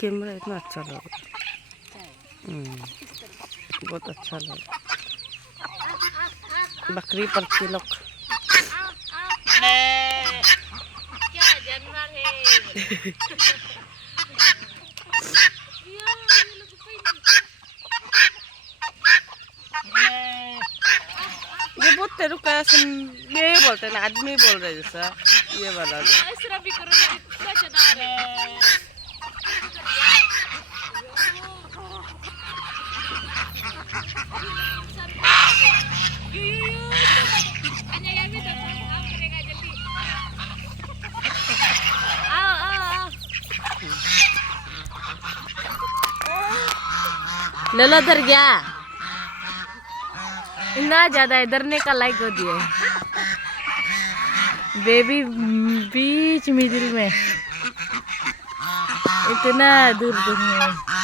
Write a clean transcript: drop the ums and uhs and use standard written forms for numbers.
Camera इतना अच्छा लग रहा है। बहुत अच्छा लग रहा है। बकरी पर तिलक क्या जानवर है। ये बहुत तेरे को ऐसे ये बोलते हैं ना, आदमी बोल रहे जैसा ये वाला जो। ललो इधर गया इतना ज्यादा डरने का लाइक हो दिया बेबी बीच मिडिल में इतना दूर दूर में।